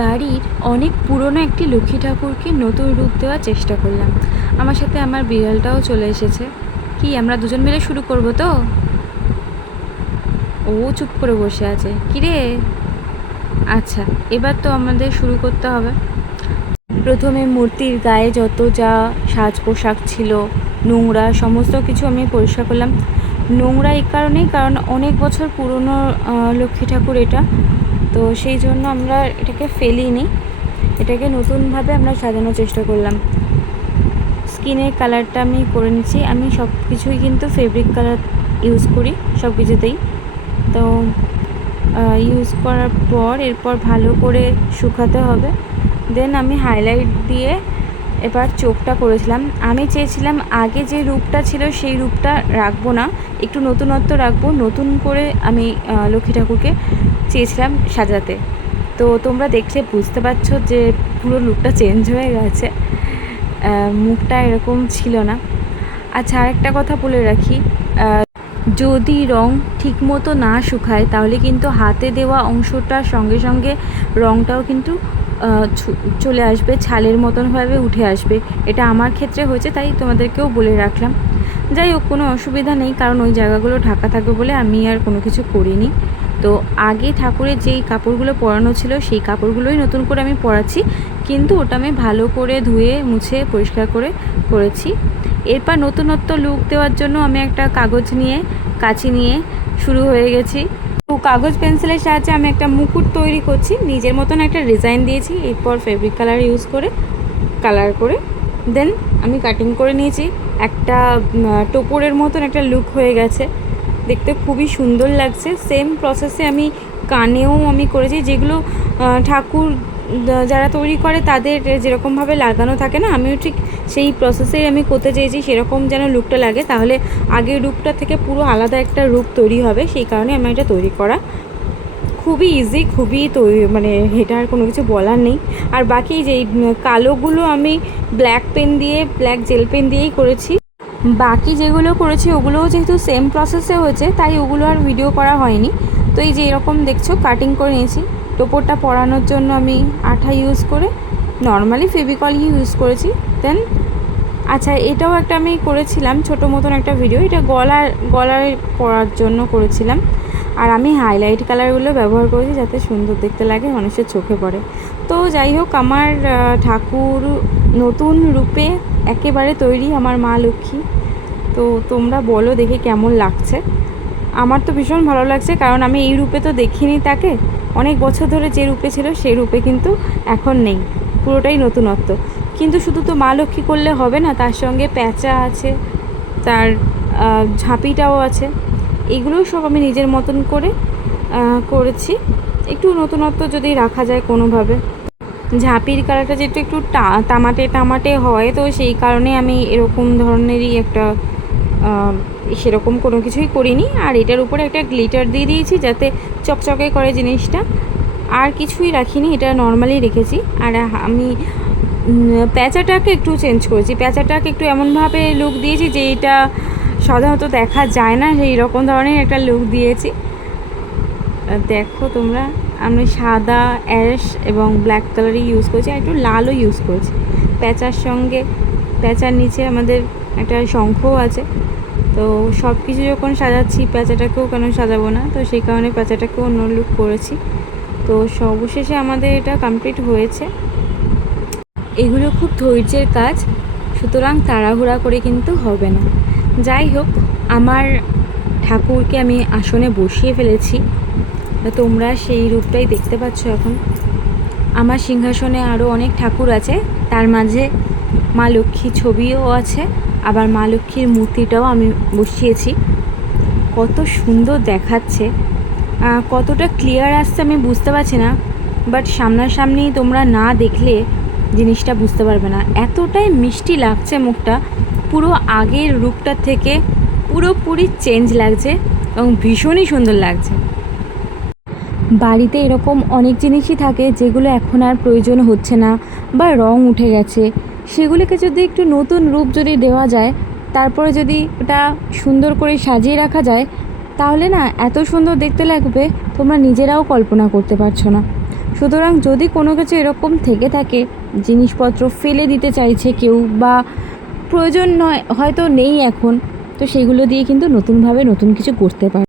বাড়ির অনেক পুরনো একটি লক্ষ্মী ঠাকুরকে নতুন রূপ দেওয়ার চেষ্টা করলাম। আমার সাথে আমার বিড়ালটাও চলে এসেছে। কি আমরা দুজন মিলে শুরু করব তো? ও চুপ করে বসে আছে, কিরে? আচ্ছা, এবার তো আমাদের শুরু করতে হবে। প্রথমে মূর্তির গায়ে যত যা সাজ পোশাক ছিল, নোংরা সমস্ত কিছু আমি পরিষ্কার করলাম। নোংরা এই কারণেই, কারণ অনেক বছর পুরনো লক্ষ্মী ঠাকুর এটা, তো সেই জন্য আমরা এটাকে ফেলিনি, এটাকে নতুনভাবে আমরা সাজানোর চেষ্টা করলাম। স্কিনের কালারটা আমি করে নিচ্ছি। আমি সব কিছুই কিন্তু ফেব্রিক কালার ইউজ করি সব কিছুতেই। তো ইউজ করার পর এরপর ভালো করে শুকাতে হবে। দেন আমি হাইলাইট দিয়ে এবার চোখটা করেছিলাম। আমি চেয়েছিলাম আগে যে রূপটা ছিল সেই রূপটা রাখবো না, একটু নতুনত্ব রাখবো। নতুন করে আমি লক্ষ্মী ঠাকুরকে চেয়েছিলাম সাজাতে। তো তোমরা দেখলে বুঝতে পারছো যে পুরো লুকটা চেঞ্জ হয়ে গেছে, মুখটা এরকম ছিল না। আচ্ছা, আরেকটা কথা বলে রাখি, যদি রং ঠিকমতো না শুকায় তাহলে কিন্তু হাতে দেওয়া অংশটার সঙ্গে সঙ্গে রংটাও কিন্তু চলে আসবে, ছালের মতনভাবে উঠে আসবে। এটা আমার ক্ষেত্রে হয়েছে, তাই তোমাদেরকেও বলে রাখলাম। যাই হোক, কোনো অসুবিধা নেই, কারণ ওই জায়গাগুলো ঢাকা থাকবে বলে আমি আর কোনো কিছু করিনি। তো আগে ঠাকুরের যেই কাপড়গুলো পরানো ছিল সেই কাপড়গুলোই নতুন করে আমি পরাচ্ছি, কিন্তু ওটা আমি ভালো করে ধুয়ে মুছে পরিষ্কার করে করেছি। এরপর নতুনত্ব লুক দেওয়ার জন্য আমি একটা কাগজ নিয়ে কাঁচি নিয়ে শুরু হয়ে গেছি। তো কাগজ পেন্সিলের সাহায্যে আমি একটা মুকুট তৈরি করছি, নিজের মতন একটা ডিজাইন দিয়েছি। এরপর ফেব্রিক কালার ইউজ করে কালার করে দেন আমি কাটিং করে নিয়েছি। একটা টোপরের মতন একটা লুক হয়ে গেছে, দেখতে খুবই সুন্দর লাগছে। সেম প্রসেসে আমি কানেও আমি করেছি, যেগুলো ঠাকুর যারা তৈরি করে তাদের যেরকমভাবে লাগানো থাকে না, আমিও ঠিক সেই প্রসেসেই আমি করতে চেয়েছি, সেরকম যেন লুকটা লাগে। তাহলে আগের রূপটা থেকে পুরো আলাদা একটা রূপ তৈরি হবে, সেই কারণে আমি এটা তৈরি করা। খুবই ইজি, খুবই মানে এটা আর কোনো কিছু বলার নেই। আর বাকি যেই কালোগুলো আমি ব্ল্যাক পেন দিয়ে, ব্ল্যাক জেল পেন দিয়েই করেছি। বাকি যেগুলো করেছি ওগুলোও যেহেতু সেম প্রসেসে হয়েছে, তাই ওগুলো আর ভিডিও করা হয়নি। তো এই যে এরকম দেখছো কাটিং করে নিয়েছি। টোপরটা পরানোর জন্য আমি আঠা ইউজ করে নর্মালি ফেভিকল ইউজ করেছি। দেন আচ্ছা, এটাও একটা আমি করেছিলাম ছোটো মতন একটা ভিডিও, এটা গলায় পরার জন্য করেছিলাম। আর আমি হাইলাইট কালারগুলো ব্যবহার করেছি যাতে সুন্দর দেখতে লাগে, মানুষের চোখে পড়ে। তো যাই হোক, আমার ঠাকুর নতুন রূপে একেবারে তৈরি, আমার মা লক্ষ্মী। তো তোমরা বলো দেখে কেমন লাগছে। আমার তো ভীষণ ভালো লাগছে, কারণ আমি এই রূপে তো দেখিনি তাকে। অনেক বছর ধরে যে রূপে ছিল সেই রূপে কিন্তু এখন নেই, পুরোটাই নতুনত্ব। কিন্তু শুধু তো মা লক্ষ্মী করলে হবে না, তার সঙ্গে প্যাঁচা আছে, তার ঝাঁপিটাও আছে। এগুলোও সব আমি নিজের মতন করে করেছি। একটু নতুনত্ব যদি রাখা যায় কোনোভাবে। ঝাঁপির কালারটা যেহেতু একটু তামাটে তামাটে হয়, তো সেই কারণে আমি এরকম ধরনেরই একটা সেরকম কোনো কিছুই করিনি। আর এটার উপরে একটা গ্লিটার দিয়ে দিয়েছি যাতে চকচকে করে জিনিসটা। আর কিছুই রাখিনি, এটা নর্মালি রেখেছি। আর আমি প্যাঁচাটাকে একটু চেঞ্জ করেছি, প্যাঁচাটাকে একটু এমনভাবে লুক দিয়েছি যে এটা সাধারণত দেখা যায় না, সেই রকম ধরনের একটা লুক দিয়েছি। দেখো তোমরা, আমি সাদা, অ্যাশ এবং ব্ল্যাক কালারই ইউজ করেছি, আর একটু লালও ইউজ করেছি। প্যাঁচার সঙ্গে, প্যাঁচার নিচে আমাদের একটা শঙ্খও আছে। তো সব কিছু যখন সাজাচ্ছি, প্যাঁচাটাকেও কেন সাজাবো না, তো সেই কারণে প্যাঁচাটাকেও অন্য লুক করেছি। তো সর্বশেষে আমাদের এটা কমপ্লিট হয়েছে। এগুলো খুব ধৈর্যের কাজ, সুতরাং তাড়াহুড়া করে কিন্তু হবে না। যাই হোক, আমার ঠাকুরকে আমি আসনে বসিয়ে ফেলেছি, তোমরা সেই রূপটাই দেখতে পাচ্ছ এখন। আমার সিংহাসনে আরও অনেক ঠাকুর আছে, তার মাঝে মা লক্ষ্মীর ছবিও আছে, আবার মা লক্ষ্মীর মূর্তিটাও আমি বসিয়েছি। কত সুন্দর দেখাচ্ছে, কতটা ক্লিয়ার আসছে আমি বুঝতে পারছি না, বাট সামনাসামনি তোমরা না দেখলে জিনিসটা বুঝতে পারবে না। এতটাই মিষ্টি লাগছে মুখটা, পুরো আগের রূপটার থেকে পুরোপুরি চেঞ্জ লাগছে এবং ভীষণই সুন্দর লাগছে। বাড়িতে এরকম অনেক জিনিসই থাকে যেগুলো এখন আর প্রয়োজন হচ্ছে না বা রং উঠে গেছে, সেগুলিকে যদি একটু নতুন রূপ যদি দেওয়া যায়, তারপরে যদি ওটা সুন্দর করে সাজিয়ে রাখা যায়, তাহলে না এত সুন্দর দেখতে লাগবে তোমরা নিজেরাও কল্পনা করতে পারছো না। সুতরাং যদি কোনো কিছু এরকম থেকে থাকে, জিনিসপত্র ফেলে দিতে চাইছে কেউ বা প্রয়োজন নয়, হয়তো নেই এখন, তো সেগুলো দিয়ে কিন্তু নতুনভাবে নতুন কিছু করতে পারে।